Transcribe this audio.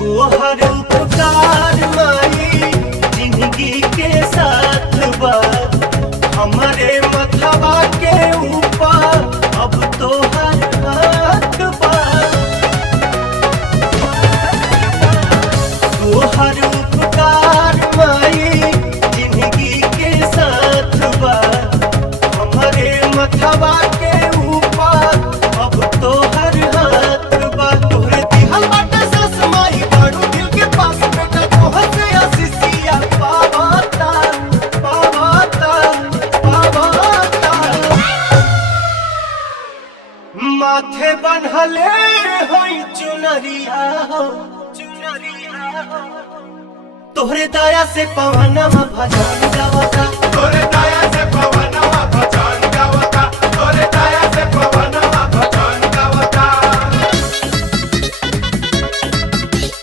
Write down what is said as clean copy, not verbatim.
तोहर उपकार माई जिंदगी के साथ बा हमारे मथवा के ऊपर अब तोहर हाथ बा। तोहर उपकार माई जिंदगी के साथ बा हमारे मथवा के ऊपर अब तोहर हाथ बा। तोहरे दिहल बाटे सस माई बाड़ू दिल के पास बेटा तोहर से आशीषिया पावाता पावाता पावाता। माथे बन्हले होई चुनरिया हो चुनरिया हो तोहरे दया से पवनवा भजन गावता। तोहरे